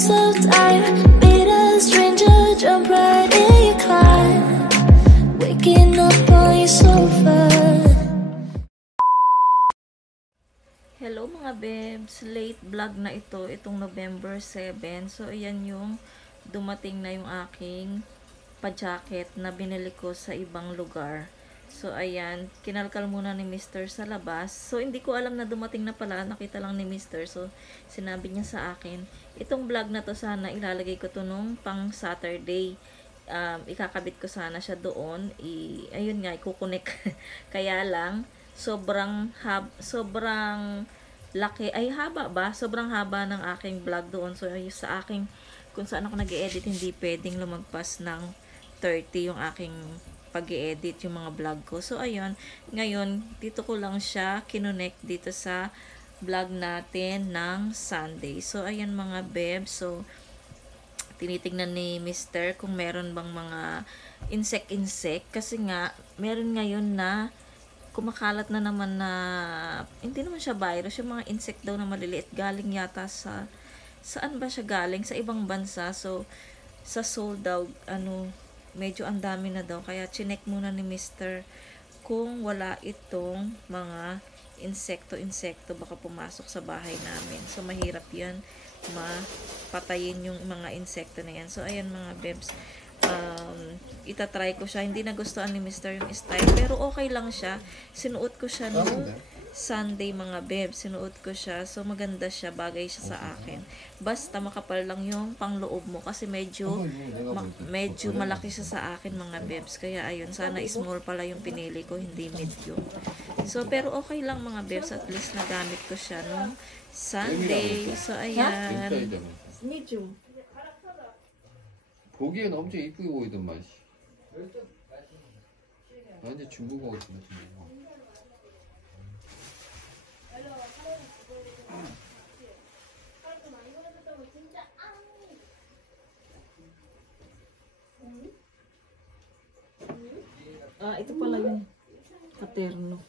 most of time. Meet a stranger, jump right in your car, waking up on your sofa. Hello mga bebs, late vlog na ito, itong November 7. So ayan yung dumating na yung aking pa-jacket na binili ko sa ibang lugar. So ayan, kinalkal muna ni Mr. sa labas. So hindi ko alam na dumating na pala, nakita lang ni Mr. So sinabi niya sa akin, itong vlog na to sana ilalagay ko to nung pang Saturday. Ikakabit ko sana siya doon. Ayun nga, ikukunik. Kaya lang, sobrang laki, ay haba ba? Sobrang haba ng aking vlog doon. So sa aking, kung saan ako nag-e-edit, hindi pwedeng lumagpas ng 30 yung aking pag-e-edit yung mga vlog ko. So ayun, ngayon dito ko lang siya kinonect dito sa vlog natin ng Sunday. So ayan mga bebs, so tinitingnan ni Mr. kung meron bang mga insect kasi nga meron ngayon na kumakalat na naman na hindi naman siya virus, yung mga insect daw na maliliit galing yata sa saan ba siya galing, sa ibang bansa. So sa Seoul daw, medyo ang dami na daw, kaya chinek muna ni Mr. kung wala itong mga insekto baka pumasok sa bahay namin. So mahirap yan, mapatayin yung mga insekto na yan. So ayan mga bebs, itatry ko siya. Hindi nagustuhan ni Mr. yung style, pero okay lang siya. Sinuot ko siya noong Sunday mga bebs, sinuot ko siya. So maganda siya, bagay siya sa akin. Basta makapal lang yung pangloob mo kasi medyo malaki siya sa akin mga bebs. Kaya ayun, sana small pala yung pinili ko, hindi medium. So pero okay lang mga bebs, at least nagamit ko siya nung Sunday. So ayan. medium. 보기에는 엄청 이쁘게 보이던만. 완전 중국어 같은 거. Ito pala yung paterno.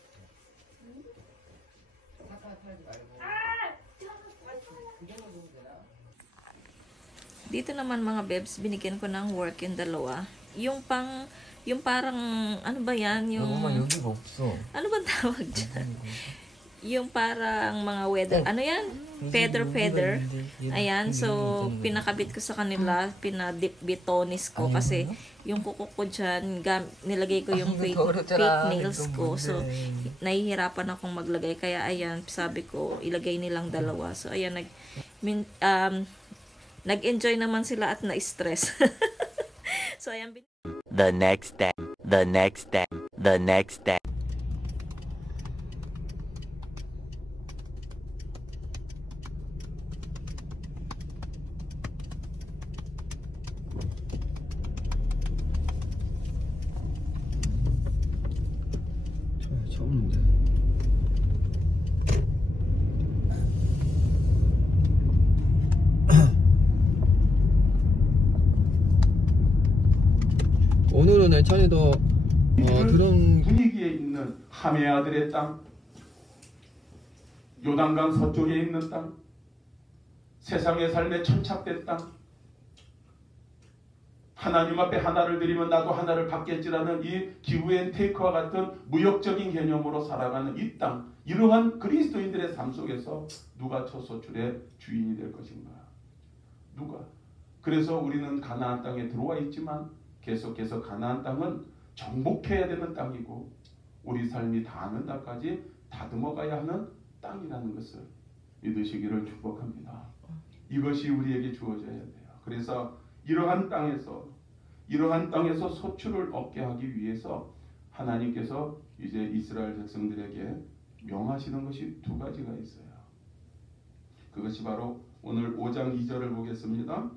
Dito naman mga bebs, binigyan ko ng work yung dalawa. Yung parang, ano ba yan? Yung, ano ba tawag dyan? Yung parang mga weather, ano yan? Feather. Ayan, so pinakabit ko sa kanila, pinabitonis ko kasi yung kuko ko dyan, nilagay ko yung fake nails ko. So nahihirapan akong maglagay, kaya ayan, sabi ko ilagay nilang dalawa. So ayan, nag-enjoy naman sila at na-stress. So ayan, the next day. 오늘은 애찬이도 그런 분위기에 있는 함의 아들의 땅, 요단강 서쪽에 있는 땅, 세상의 삶에 천착된 땅, 하나님 앞에 하나를 드리면 나도 하나를 받겠지라는 이 기브앤테이크와 같은 무역적인 개념으로 살아가는 이 땅, 이러한 그리스도인들의 삶 속에서 누가 첫 소출의 주인이 될 것인가? 누가? 그래서 우리는 가나안 땅에 들어와 있지만 계속해서 가나안 땅은 정복해야 되는 땅이고 우리 삶이 닿는 날까지 다듬어 가야 하는 땅이라는 것을 믿으시기를 축복합니다. 이것이 우리에게 주어져야 돼요. 그래서 이러한 땅에서 소출을 얻게 하기 위해서 하나님께서 이제 이스라엘 백성들에게 명하시는 것이 두 가지가 있어요. 그것이 바로 오늘 5장 2절을 보겠습니다.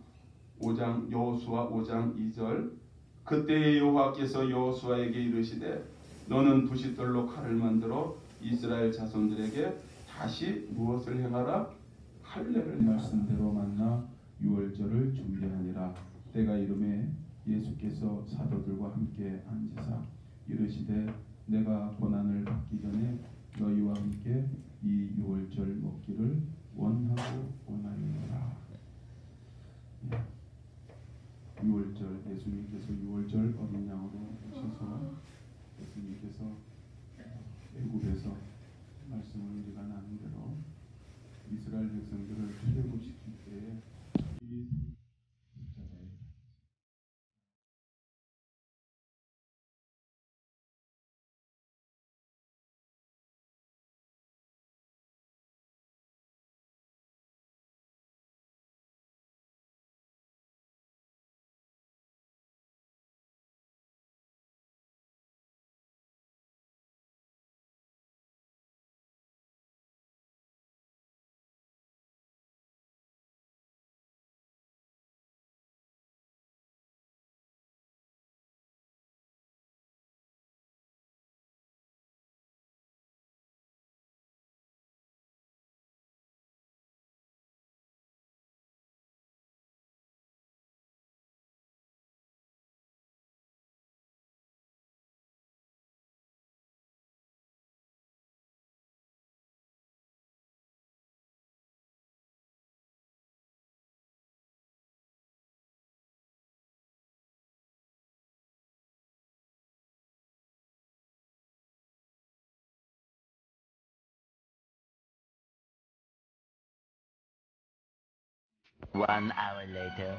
5장 여호수아 5장 2절. 그때의 여호와께서 여호수아에게 이르시되 너는 부싯돌로 칼을 만들어 이스라엘 자손들에게 다시 무엇을 행하라? 할례를 말씀대로 만나 유월절을 준비하니라. 때가 이름에 예수께서 사도들과 함께 앉으사 이르시되 내가 고난을 받기 전에 너희와 함께 이 유월절 먹기를 원하고 원하노라. 예수님께서 6월절 어린 양으로 오셔서 예수님께서 애굽에서 말씀을 우리가 나눈 대로 이스라엘 백성들을 출애굽시킬 때에 이 십자가에 One hour later.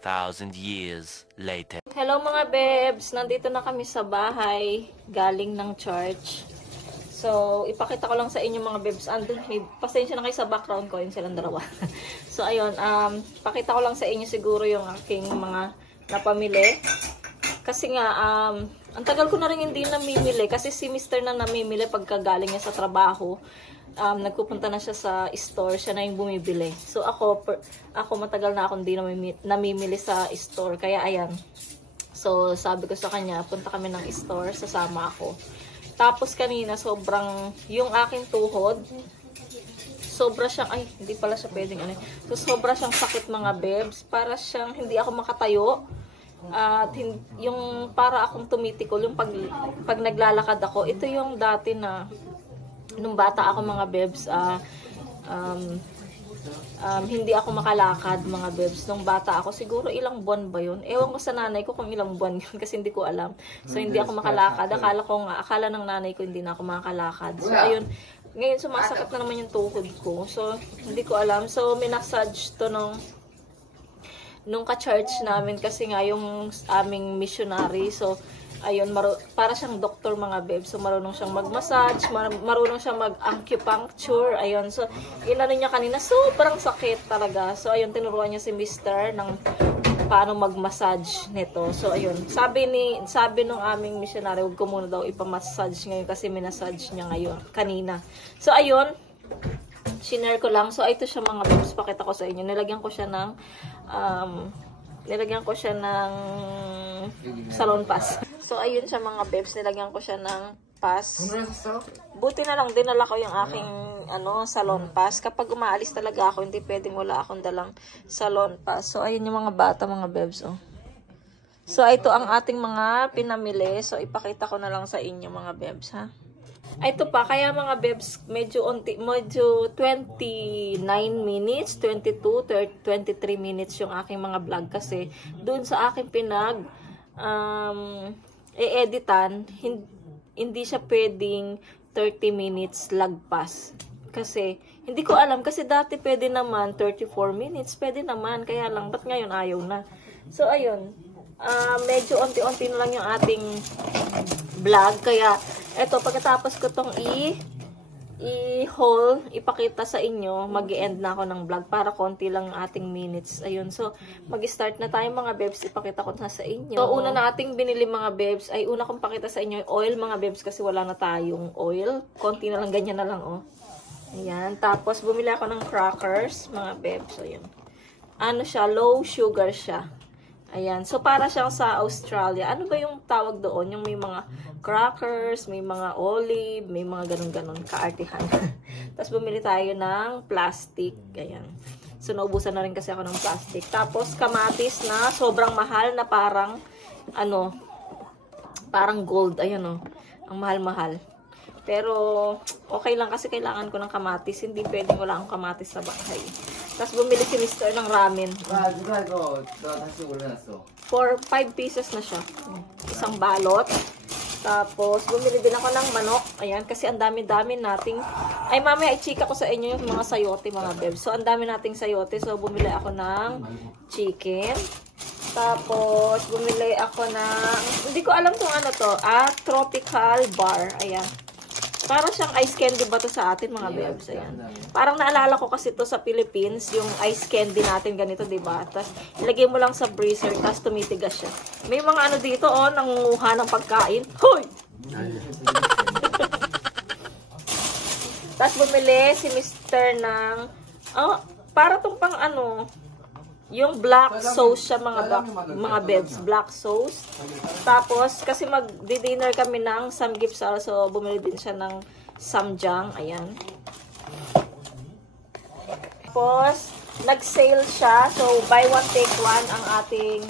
Thousand years later. Hello mga bebs! Nandito na kami sa bahay, galing ng church. So, ipakita ko lang sa inyo mga bebs. Pasensya na kayo sa background ko, yun silang dalawa. So, ayun, pakita ko lang sa inyo siguro yung aking mga napamili. Kasi nga, ang tagal ko na rin hindi namimili. Kasi si Mr. na namimili pagka galing niya sa trabaho. Nagpupunta na siya sa store, siya na yung bumibili. So ako matagal na akong hindi namimili sa store, kaya ayan. So sabi ko sa kanya, punta kami ng store, sasama ako. Tapos kanina yung aking tuhod, sobra siyang, ay hindi pala siya pwedeng ano. So sobra siyang sakit mga bebs, para siyang hindi ako makatayo. At yung para akong tumitikol, yung pag naglalakad ako, ito yung dati na nung bata ako mga bebs, hindi ako makalakad mga bebs. Nung bata ako, siguro ilang buwan ba yun? Ewan ko sa nanay ko kung ilang buwan yun kasi hindi ko alam. So hindi ako makalakad. Akala ng nanay ko hindi na ako makakalakad. So ayun, Ngayon, sumasakit na naman yung tuhod ko. So, hindi ko alam. So, minasage to nung ka-church namin kasi nga yung aming missionary. So, ayun, para siyang doktor mga beb. So, marunong siyang mag-massage, marunong siyang mag-acupuncture. Ayun, so, inano niya kanina, sobrang sakit talaga. So, ayun, tinuruan niya si Mr. ng paano mag-massage nito. So, ayun, sabi nung aming missionary, huwag ko muna daw ipamassage ngayon kasi minassage niya ngayon, kanina. So, ayun, shinare ko lang. So, ito siya mga bebs, pakita ko sa inyo. Nilagyan ko siya ng salon pass. So, ayun siya mga bebs, nilagyan ko siya ng pass. Buti na lang dinala ko yung aking salon pass. Kapag umaalis talaga ako, hindi pwedeng wala akong dalang salon pass. So, ayun yung mga bata, mga bebs, oh. So, ito ang ating mga pinamili. So, ipakita ko na lang sa inyo, mga bebs, ha. Ito pa, kaya mga bebs, medyo 29 minutes, 22, 23 minutes yung aking mga vlog kasi doon sa aking e-editan, hindi siya pwedeng 30 minutes lagpas. Kasi, hindi ko alam, kasi dati pwede naman 34 minutes, pwede naman, kaya lang, ba't ngayon ayaw na? So, ayun, medyo onti-onti na lang yung ating vlog, kaya, eto, pagkatapos ko tong i-haul, ipakita sa inyo, mag-i-end na ako ng vlog para konti lang ating minutes. Ayun, so, mag-start na tayo mga bebs, ipakita ko na sa inyo. So, una na ating binili mga bebs, ay una kong pakita sa inyo yung oil mga bebs kasi wala na tayong oil. Konti na lang, ganyan na lang, oh. Ayan, tapos bumili ako ng crackers, mga bebs, ayun. Ano siya, low sugar siya. Ayan, so para siyang sa Australia. Ano ba yung tawag doon? Yung may mga crackers, may mga olive, may mga ganun-ganun, kaartihan. Tapos bumili tayo ng plastic. Ayan. So naubusan na rin kasi ako ng plastic. Tapos kamatis na sobrang mahal na parang parang gold. Ayan o. Ang mahal-mahal. Pero okay lang kasi kailangan ko ng kamatis. Hindi pwedeng wala akong kamatis sa bahay. Tapos bumili si Mr. ng ramen. For 5 pieces na siya. Isang balot. Tapos bumili din ako ng manok. Ayan, kasi ang dami-dami nating... Ay, mamaya i-chika ko sa inyo yung mga sayote, mga bebs. So, ang dami nating sayote. So, bumili ako ng chicken. Tapos, bumili ako ng... Hindi ko alam kung ano to. Tropical bar. Ayan. Parang siyang ice candy ba to sa atin, mga bebs? Ayan. Parang naalala ko kasi to sa Philippines, yung ice candy natin ganito, diba? Tapos, ilagay mo lang sa freezer, tapos tumitigas siya. May mga ano dito, oh, nangunguha ng pagkain. Hoy! Tapos, bumili si Mr. ng, para tong pang yung black sauce siya, mga bebs, black sauce. Tapos, kasi mag-dinner kami ng samgyeopsal, so bumili din siya ng samjang. Ayan. Tapos, nag-sale siya. So, buy one, take one ang ating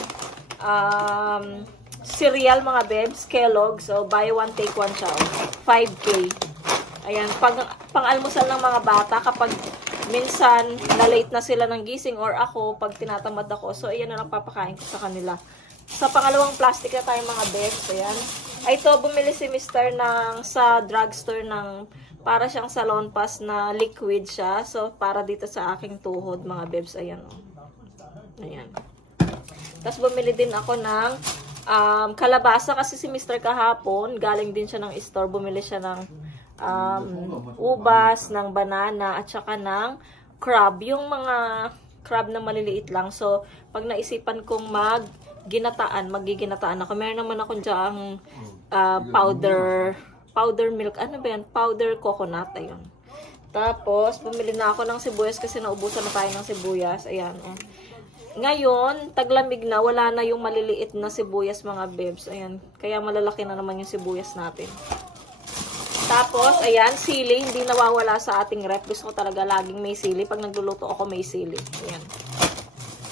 cereal, mga bebs, Kellogg's. So, buy one, take one siya. 5K. Ayan. Pang-almusal ng mga bata kapag minsan, na-late na sila ng gising or ako, pag tinatamad ako. So, ayan na napapakain ko sa kanila. Sa pangalawang plastic na tayo mga bebs. Ayan. Ito, bumili si Mr. sa drugstore ng para siyang salon pass na liquid siya. So, para dito sa aking tuhod mga bebs. Ayan. Ayan. Tapos, bumili din ako ng kalabasa kasi si Mr. kahapon, galing din siya ng store. Bumili siya ng ubas, ng banana, at saka ng crab. Yung mga crab na maliliit lang. So, pag naisipan kong magiginataan ako. Meron naman akong dyang powder milk. Ano ba yan? Powder coconut. Ayun. Tapos, bumili na ako ng sibuyas kasi naubusan na tayo ng sibuyas. Ayan. Ngayon, taglamig na. Wala na yung maliliit na sibuyas, mga bebs. Ayan. Kaya malalaki na naman yung sibuyas natin. Tapos, ayan, sili, hindi nawawala sa ating rep. Gusto ko talaga laging may sili. Pag nagluluto ako, may sili. Ayan.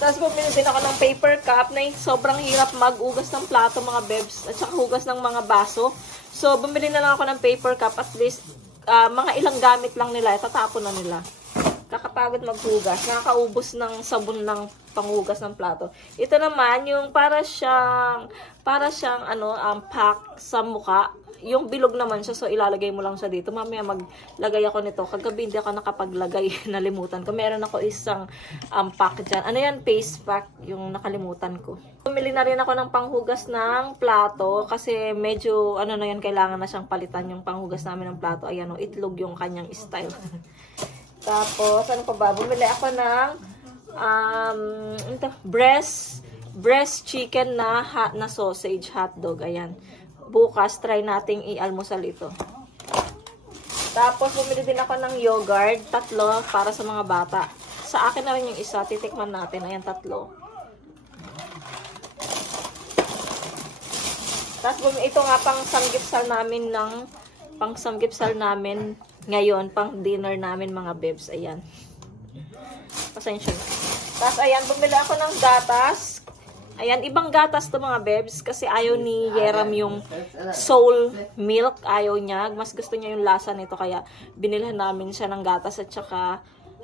Tapos, bumili din ako ng paper cup na sobrang hirap mag-ugas ng plato, mga bebs, at saka hugas ng mga baso. So, bumili na lang ako ng paper cup. At least, mga ilang gamit lang nila. Tatapon na nila. kakapagod maghugas. Nakakaubos ng sabon ng panghugas ng plato. Ito naman, yung para siyang pack sa mukha. Yung bilog naman siya, so ilalagay mo lang siya dito. Mamaya maglagay ako nito. Kagabi hindi ako nakapaglagay, nalimutan ko. Meron ako isang pack dyan. Ano yan? Face pack, yung nakalimutan ko. Bumili na rin ako ng panghugas ng plato kasi medyo, ano na yan, kailangan na siyang palitan yung panghugas namin ng plato. Ayan o, itlog yung kanyang style. Tapos, ano pa ba? Bumili ako ng breast chicken na sausage hotdog. Ayan. Bukas, try nating i-almusal ito. Tapos, bumili din ako ng yogurt. 3 para sa mga bata. Sa akin na rin yung isa. Titikman natin. Ayan, 3. Tapos, ito nga pang samgipsal namin ngayon. Pang dinner namin, mga bebs. Ayan. Pasensya na. Tapos, ayan, bumili ako ng gatas. Ayan, ibang gatas to mga bebs kasi ayaw ni Yeram yung soul milk. Ayaw niya. Mas gusto niya yung lasa nito kaya binilhan namin siya ng gatas at saka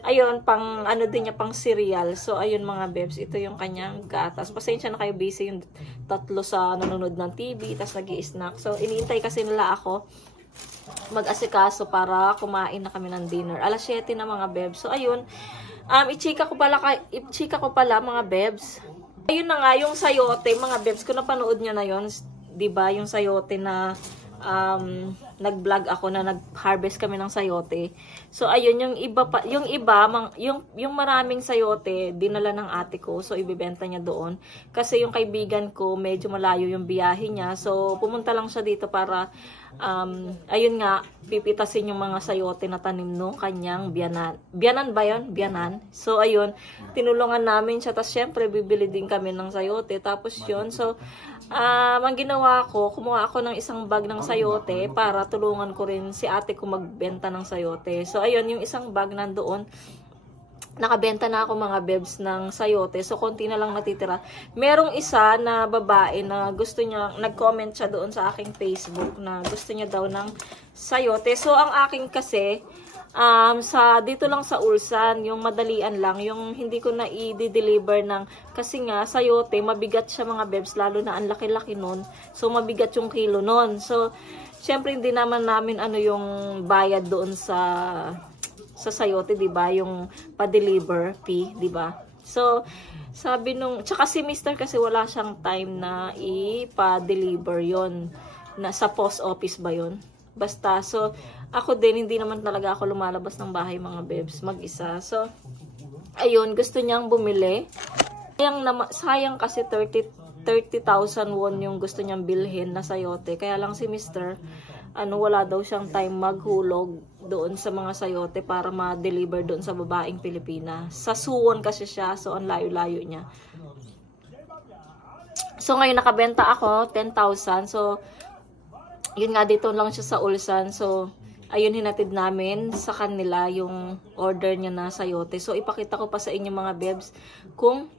ayun, pang ano din niya, pang cereal. So, ayun mga bebs, ito yung kanyang gatas. Pasensya na kayo, busy yung 3 sa nanonood ng TV, tas nag-i-snack. So, iniintay kasi nila ako mag-asikaso para kumain na kami ng dinner. Alas 7 na mga bebs. So, ayun, i-chika ko pala mga bebs. Ayun na nga, yung sayote, mga bebs, kung napanood nyo na yun, diba, yung sayote na nag-vlog ako na nag-harvest kami ng sayote. So, ayun, yung maraming sayote, dinala ng ate ko, so ibibenta niya doon. Kasi yung kaibigan ko, medyo malayo yung biyahe niya, so pumunta lang siya dito para, ayun nga, pipitasin yung mga sayote na tanim no, kanyang biyanan. Biyanan ba yun? Biyanan. So, ayun, tinulungan namin siya, tapos syempre, bibili din kami ng sayote, tapos yun, so, ang ginawa ko, kumuha ako ng isang bag ng sayote para tulungan ko rin si ate ko magbenta ng sayote. So, ayun, yung isang bag nandoon, nakabenta na ako mga bebs ng sayote. So, konti na lang natitira. Merong isa na babae na gusto niya, nag-comment siya doon sa aking Facebook na gusto niya daw ng sayote. So, ang aking kasi, dito lang sa Ulsan, yung madalian lang, yung hindi ko na i-deliver ng, kasi nga, sayote, mabigat siya mga bebs, lalo na ang laki-laki nun. So, mabigat yung kilo nun. So, syempre, hindi naman namin yung bayad doon sa sayote, diba? Yung pa-deliver fee, diba? So, sabi tsaka si Mr. kasi wala siyang time na ipa-deliver yon na sa post office ba yon. Basta, so, ako din, hindi naman talaga ako lumalabas ng bahay mga bebs, mag-isa. So, ayun, gusto niyang bumili. Sayang kasi 30,000 won yung gusto niyang bilhin na sayote. Kaya lang si Mr., wala daw siyang time maghulog doon sa mga sayote para ma-deliver doon sa babaeng Pilipina. Sa Suwon kasi siya, so ang layo-layo niya. So, ngayon nakabenta ako, 10,000. So, yun nga, dito lang siya sa Ulsan. So, ayun, hinatid namin sa kanila yung order niya na sayote. So, ipakita ko pa sa inyo mga bebs kung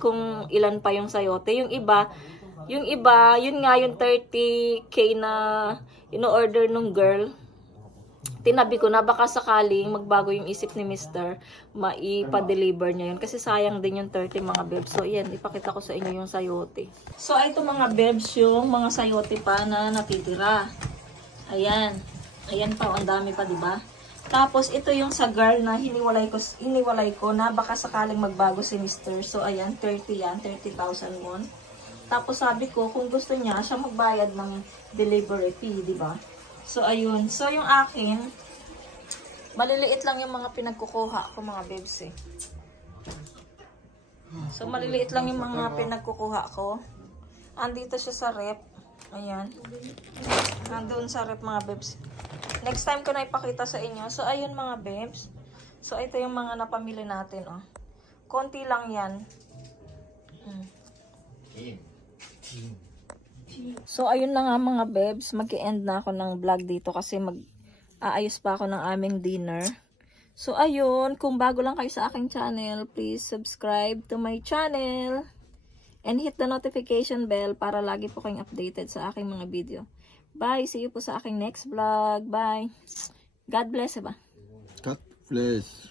kung ilan pa yung sayote. Yung iba, yun nga yung 30k na ino-order nung girl. Tinabi ko na baka sakaling magbago yung isip ni Mr. maipa-deliver niya yun. Kasi sayang din yung 30 mga bebs. So, yan, ipakita ko sa inyo yung sayote. So, ito mga bebs, yung mga sayote pa na natitira. Ayan. Ayan pa, ang dami pa, diba? Tapos, ito yung sa girl na hiniwalay ko na baka sakaling magbago si Mr. So, ayan, 30 yan, 30,000 won. Tapos, sabi ko, kung gusto niya, siya magbayad ng delivery fee, diba? So, ayun. So, yung akin, maliliit lang yung mga pinagkukuha ko, mga bebs, eh. So, maliliit lang yung mga pinagkukuha ko. Andito siya sa rep. Ayan. Nandun sa rep, mga bebs. Next time ko na ipakita sa inyo. So, ayun, mga bebs. So, ito yung mga napamili natin, oh. Konti lang yan. So, ayun na nga mga bebs, mag-e-end na ako ng vlog dito kasi mag-aayos pa ako ng aming dinner. So, ayun, kung bago lang kayo sa aking channel, please subscribe to my channel and hit the notification bell para lagi po kayong updated sa aking mga video. Bye! See you po sa aking next vlog. Bye! God bless ba? God bless.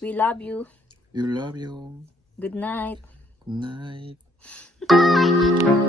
We love you. You love you. Good night. Good night.